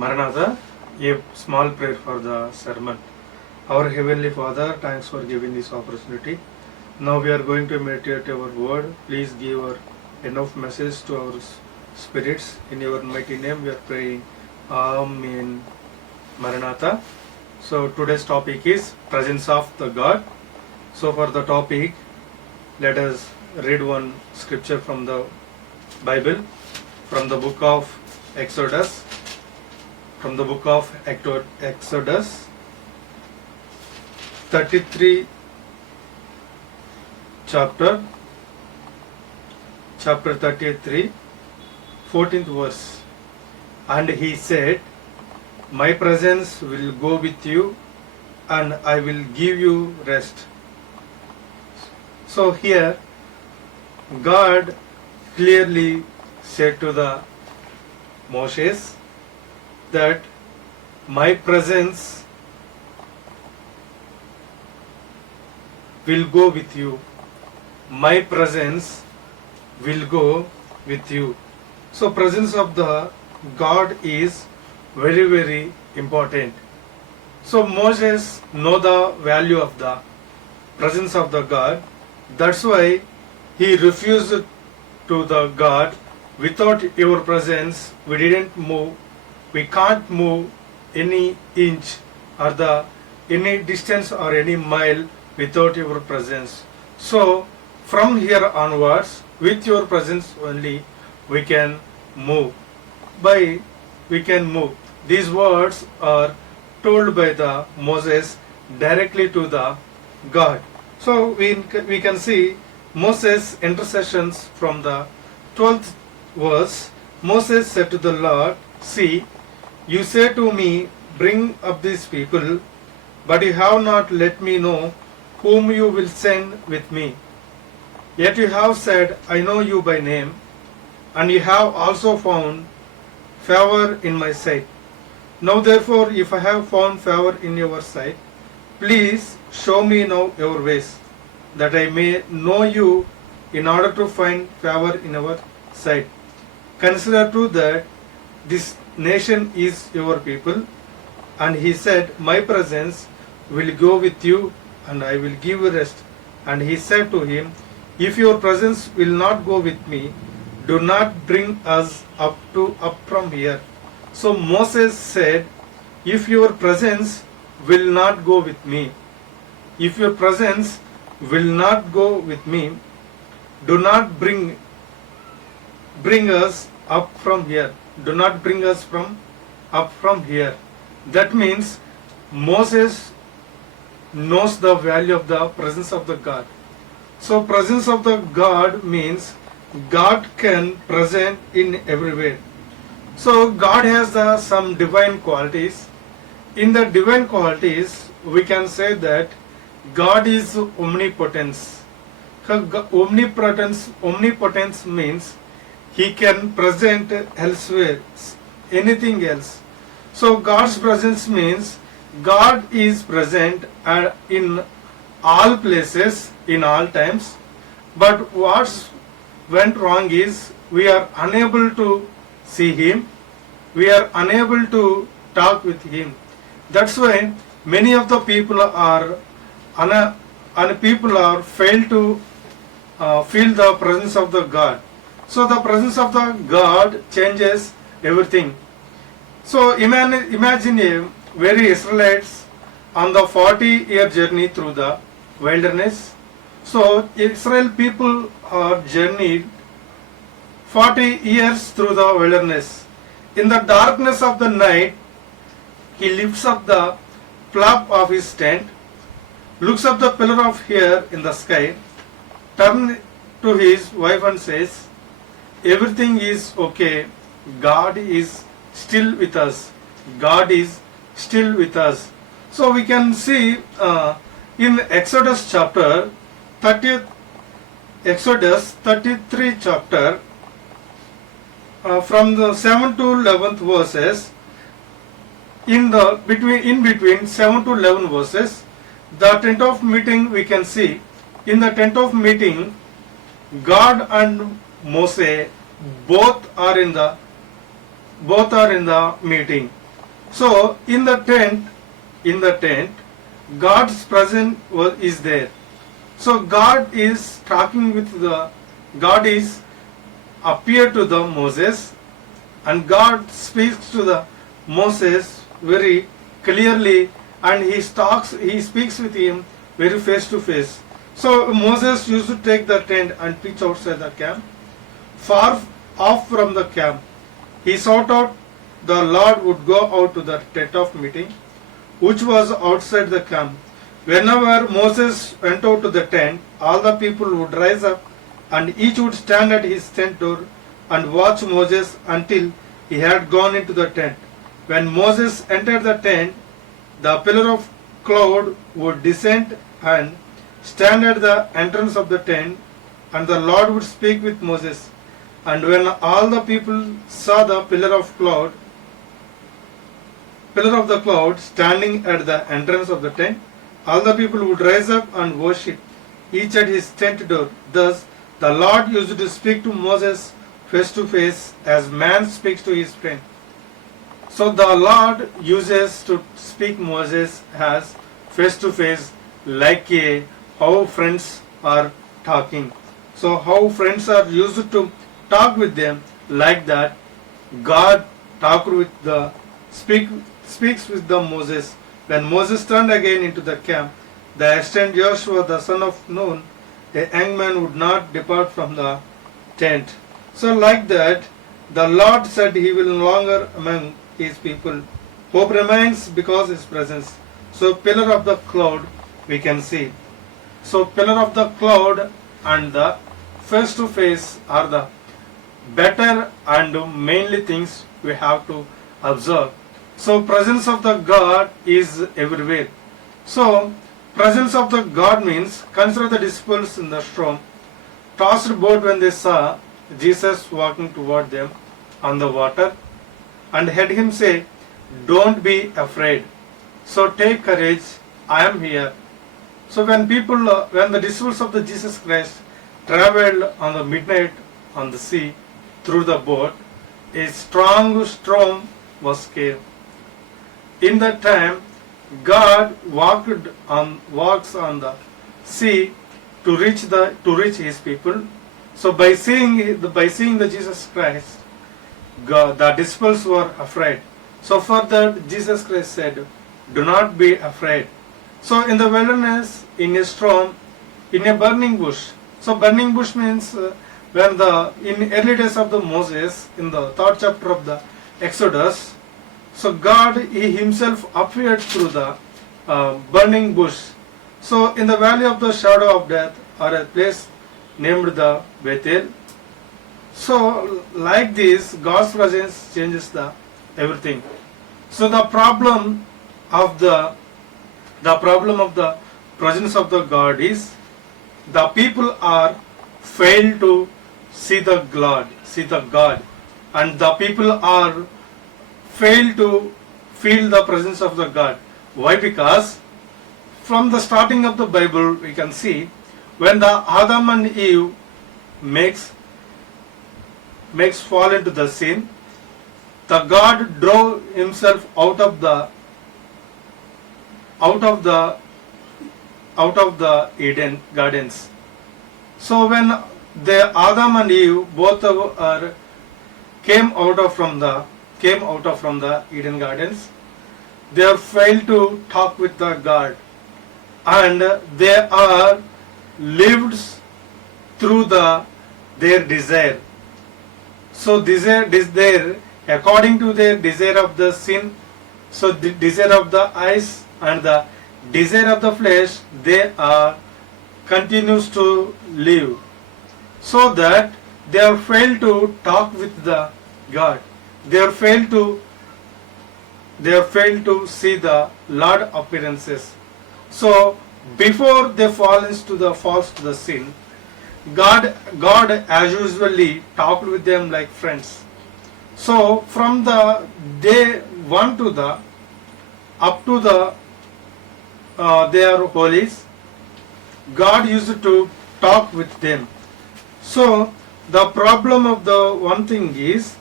Maranatha, a small prayer for the sermon. Our Heavenly Father, thanks for giving this opportunity. Now we are going to meditate our word. Please give our enough message to our spirits. In your mighty name we are praying. Amen. Maranatha. So today's topic is presence of the God. So for the topic, let us read one scripture from the Bible, from the book of Exodus. From the book of Exodus 33 chapter 33, 14th verse. And he said, my presence will go with you and I will give you rest. So here God clearly said to the Moses that my presence will go with you. My presence will go with you. So presence of the God is very, very important. So Moses know the value of the presence of the God. That's why he refused to the God. Without your presence, we didn't move. We can't move any inch or any distance or any mile without your presence. So from here onwards, with your presence only, we can move. We can move. These words are told by the Moses directly to the God. So we can see Moses' intercessions from the 12th verse. Moses said to the Lord, see, you say to me, bring up these people, but you have not let me know whom you will send with me. Yet you have said, I know you by name, and you have also found favor in my sight. Now therefore, if I have found favor in your sight, please show me now your ways, that I may know you in order to find favor in our sight. Consider too that this nation is your people. And he said, my presence will go with you and I will give you rest. And he said to him, if your presence will not go with me, do not bring us up from here. So Moses said, if your presence will not go with me, if your presence will not go with me, do not bring us up from here. Do not bring us up from here. That means Moses knows the value of the presence of the God. So presence of the God means God can present in everywhere. So God has some divine qualities. In the divine qualities, we can say that God is omnipotence. Omnipotence means He can present elsewhere, anything else. So God's presence means God is present in all places, in all times. But what went wrong is we are unable to see Him. We are unable to talk with Him. That's why many of the people are fail to feel the presence of the God. So the presence of the God changes everything. So imagine a very Israelites on the 40-year journey through the wilderness. So Israel people are journeyed 40 years through the wilderness. In the darkness of the night, he lifts up the flap of his tent, looks up the pillar of fire in the sky, turns to his wife and says, everything is okay. God is still with us. God is still with us. So we can see in Exodus chapter 30, Exodus 33 chapter from the 7 to 11th verses, in between 7 to 11 verses, the tent of meeting we can see. In the tent of meeting, God and Moses both are in the meeting. So in the tent, God's presence is there. So God is talking with God is appeared to the Moses, and God speaks to the Moses very clearly, and he speaks with him very face to face. So Moses used to take the tent and pitch outside the camp, far off from the camp. He sought out the Lord would go out to the tent of meeting, which was outside the camp. Whenever Moses went out to the tent, all the people would rise up, and each would stand at his tent door and watch Moses until he had gone into the tent. When Moses entered the tent, the pillar of cloud would descend and stand at the entrance of the tent, and the Lord would speak with Moses. And when all the people saw the pillar of the cloud standing at the entrance of the tent, all the people would rise up and worship, each at his tent door. Thus, the Lord used to speak to Moses face to face as man speaks to his friend. So the Lord uses to speak Moses as face to face, like how friends are talking. So how friends are used to talk with them, like that God speaks with the Moses. When Moses turned again into the camp, the extent Joshua the son of Nun, a young man, would not depart from the tent. So like that, the Lord said he will no longer among his people. Hope remains because his presence. So pillar of the cloud we can see. So pillar of the cloud and the face to face are the better and mainly things we have to observe. So presence of the God is everywhere. So presence of the God means, consider the disciples in the storm, tossed boat when they saw Jesus walking toward them on the water, and heard him say, "Don't be afraid. So take courage, I am here." So when the disciples of the Jesus Christ traveled on the midnight on the sea through the boat, a strong storm was came. In that time, God walks on the sea to reach his people. So by seeing the Jesus Christ, the disciples were afraid. So for that, Jesus Christ said, "Do not be afraid." So in the wilderness, in a storm, in a burning bush. So burning bush means in early days of the Moses, in the third chapter of the Exodus, so God he himself appeared through the burning bush. So in the valley of the shadow of death, or a place named the Bethel. So like this, God's presence changes everything. So the problem of the presence of the God is, the people are failed to see the God, and the people are failed to feel the presence of the God. Why? Because from the starting of the Bible we can see, when the Adam and Eve makes fall into the sin, the God drove himself out of the Eden gardens. So when the Adam and Eve both came out from the Eden gardens, they have failed to talk with the God, and they are lived through their desire. So desire according to their desire of the sin. So the desire of the eyes and the desire of the flesh, they are continues to live, so that they have failed to talk with the God. They have failed to see the Lord appearances. So before they falls to the sin, God as usually talked with them like friends. So from the day 1 to the up to the their holies, God used to talk with them. So the problem of the one thing is,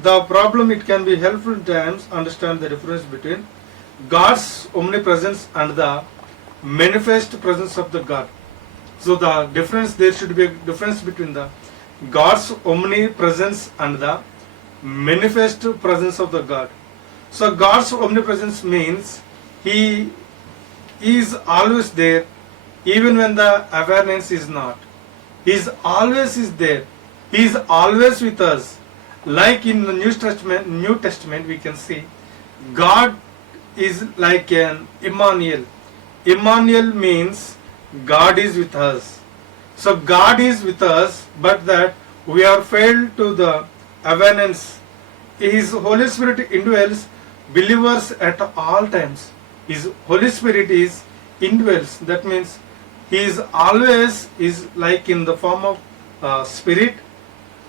the problem, it can be helpful times understand the difference between God's omnipresence and the manifest presence of the God. So the difference, there should be a difference between the God's omnipresence and the manifest presence of the God. So God's omnipresence means He is always there even when the awareness is not. He is always is there. He is always with us. Like in the New Testament we can see God is like an Emmanuel. Emmanuel means God is with us. So God is with us, but that we are failed to the awareness. His Holy Spirit indwells believers at all times. His Holy Spirit is indwells. That means He is always is like in the form of spirit.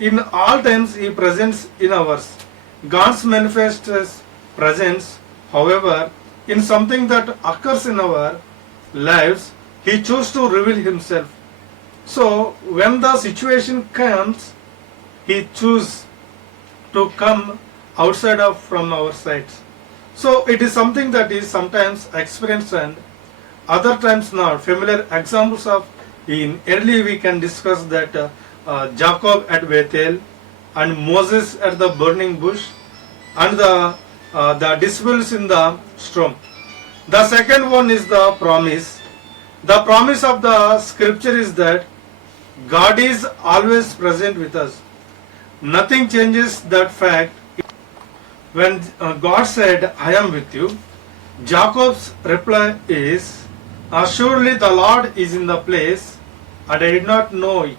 In all times He presents in ours. God's manifest presence, however, in something that occurs in our lives, He chose to reveal Himself. So when the situation comes, He chooses to come outside of from our sides. So it is something that is sometimes experienced and other times not. Familiar examples of in early we can discuss that Jacob at Bethel and Moses at the burning bush and the disciples in the storm. The second one is the promise. The promise of the scripture is that God is always present with us. Nothing changes that fact. When God said, I am with you, Jacob's reply is, surely the Lord is in the place and I did not know it.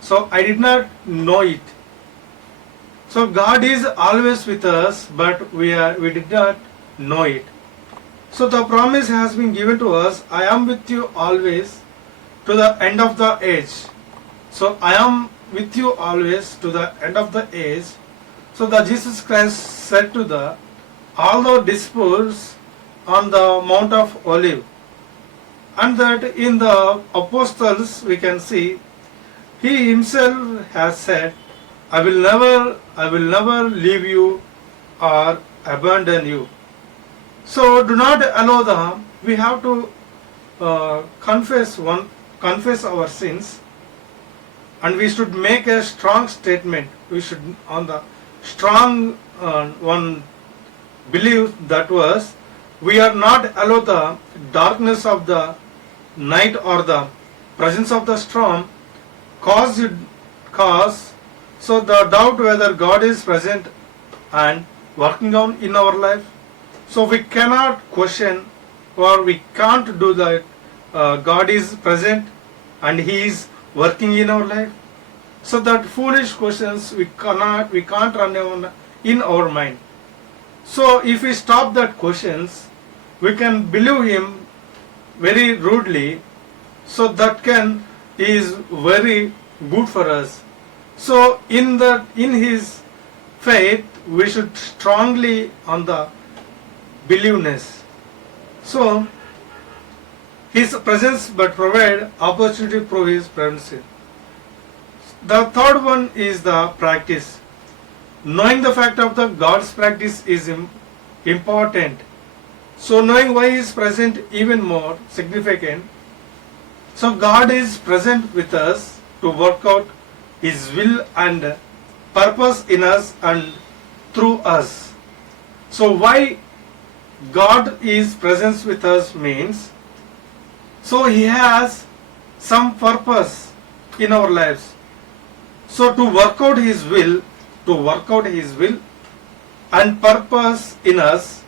So I did not know it. So God is always with us, but we did not know it. So the promise has been given to us, I am with you always to the end of the age. So I am with you always to the end of the age. So the Jesus Christ said to all the disciples on the Mount of Olive, and that in the apostles we can see He Himself has said, I will never leave you or abandon you. So do not allow we have to confess our sins, and we should make a strong statement. We should on the strong one believe that was, we are not allow the darkness of the night or the presence of the storm cause so the doubt whether God is present and working on in our life. So we cannot question or we can't do that God is present and He is working in our life. So that foolish questions we can't run in our mind. So if we stop that questions, we can believe Him very rudely. So that is very good for us. So in His faith, we should strongly on the believeness. So His presence but provide opportunity for His presence. The third one is the practice. Knowing the fact of the God's practice is important. So knowing why He is present even more significant. So God is present with us to work out His will and purpose in us and through us. So why God is present with us means, so He has some purpose in our lives. So to work out His will and purpose in us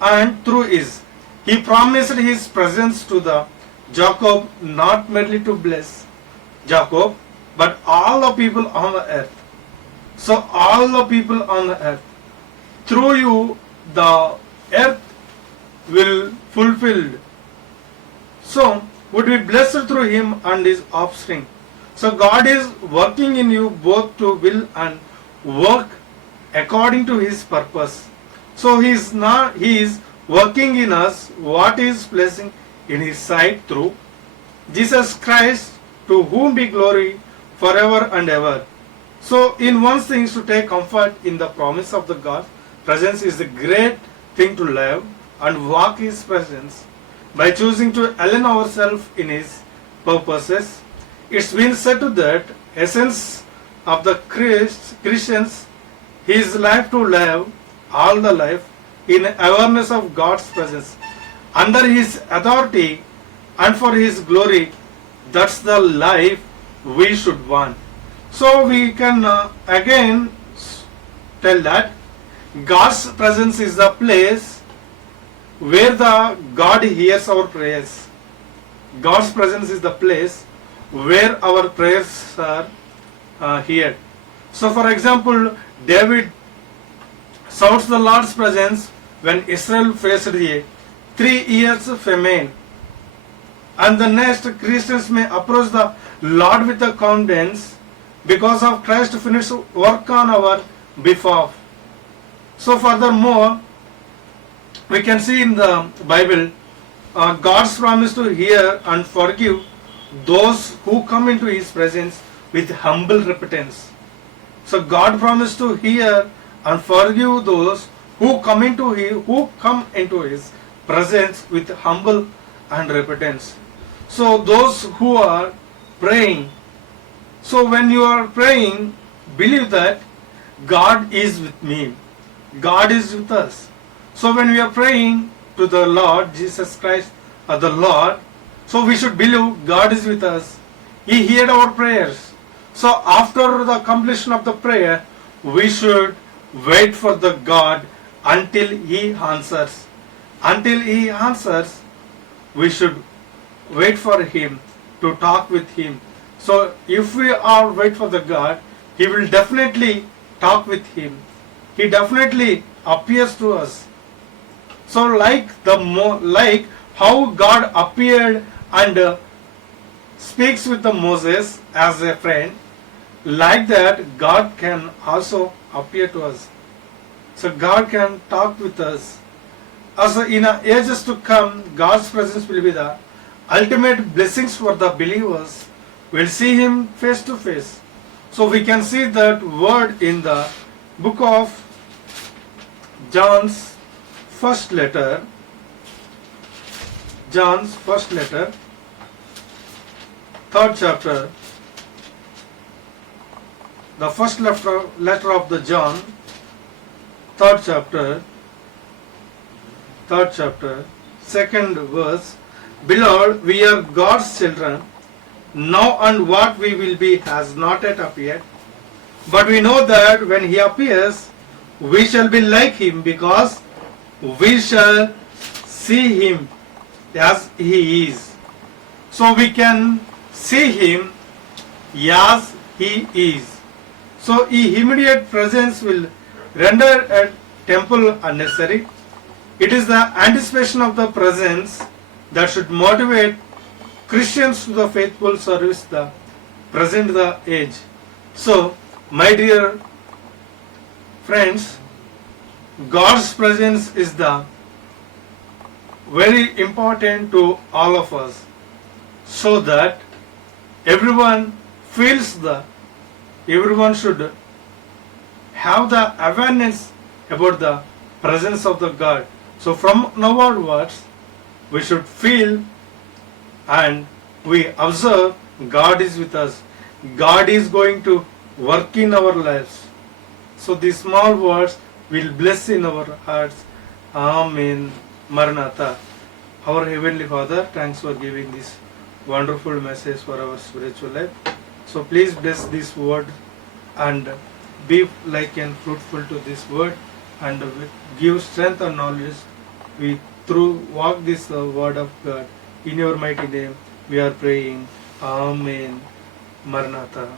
and through is, He promised His presence to the Jacob, not merely to bless Jacob, but all the people on the earth. So all the people on the earth, through you the earth will fulfilled. So would be blessed through him and his offspring. So God is working in you both to will and work according to His purpose. So He is working in us what is pleasing in His sight through Jesus Christ, to whom be glory forever and ever. So in one thing is to take comfort in the promise of the God. Presence is the great thing to live and walk His presence by choosing to align ourselves in His purposes. It's been said to that essence of the Christians his life to live all the life in awareness of God's presence under His authority and for His glory. That's the life we should want. So we can again tell that God's presence is the place where the God hears our prayers. God's presence is the place where our prayers are heard. So for example, David sought the Lord's presence when Israel faced a 3 years famine. And the next, Christians may approach the Lord with the confidence because of Christ's finished work on our behalf. So furthermore, we can see in the Bible God's promise to hear and forgive those who come into His presence with humble repentance. So God promised to hear and forgive those who come into His presence with humble and repentance. So those who are praying, so when you are praying, believe that God is with me. God is with us. So when we are praying to the Lord Jesus Christ or the Lord, so we should believe God is with us. He heard our prayers. So after the completion of the prayer, we should wait for the God until He answers. Until He answers, we should wait for Him to talk with Him. So if we are wait for the God, He will definitely talk with Him. He definitely appears to us. So like how God appeared and speaks with the Moses as a friend, like that God can also appear to us. So God can talk with us. Also in ages to come, God's presence will be the ultimate blessings for the believers. We'll see Him face to face. So we can see that word in the book of John's first letter, third chapter, the first letter of the John, third chapter, second verse. Beloved, we are God's children, now and what we will be has not yet appeared. But we know that when He appears, we shall be like Him, because we shall see Him as He is. So we can see Him as He is. So His immediate presence will render a temple unnecessary. It is the anticipation of the presence that should motivate Christians to the faithful service the present the age. So, my dear friends, God's presence is the very important to all of us, so that everyone should have the awareness about the presence of the God. So from now onwards, we should feel and we observe God is with us. God is going to work in our lives. So these small words will bless in our hearts. Amen. Maranatha. Our Heavenly Father, thanks for giving this wonderful message for our spiritual life. So please bless this word and be like and fruitful to this word, and give strength and knowledge. We through walk this word of God. In your mighty name we are praying. Amen. Maranatha.